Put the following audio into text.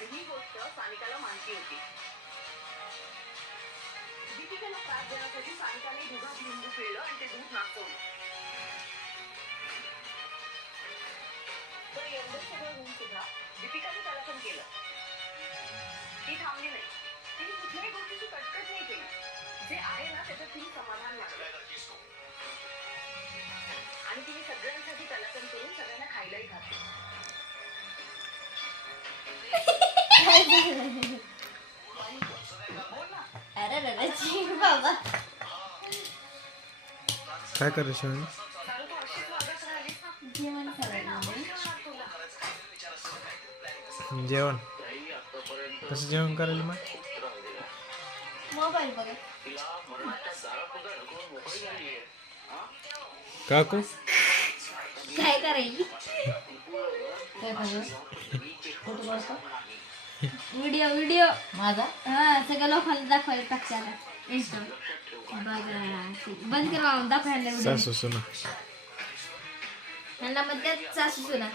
आणि ही गोष्ट सानिकाला माहिती होती. दीपिकाला त्रास देण्यासाठी सानिकाने दुधात लिंबू पिळलं आणि ते दूध नाचवलं. तर एवढं सगळं होऊन सुद्धा दीपिकाने त्याला पण केलं. ती थांबली नाही. तिने कुठल्याही गोष्टीची कटकट नाही केली. जे आहे ना त्याच्यात तिने समाधान मानलं आणि तिने सगळ्यांसाठी कलाकंद करून सगळ्यांना खायलाही घातलं. अरे बाबा काय करायचं शिवानी? कारण तू अशीच वागत राहिलीस ना, जेवण करायला जेवण कसं जेवण करायला मग? मोबाईल बघा. काकू काय करायची काय करायचं फोटो काढतो व्हिडिओ माझा हा सगळ्या लोकांना दाखवायला टाकते इंस्टा बघा बंद करा दाखवायला व्हिडिओ सासू सुना ह्यांना मध्ये सासू सुना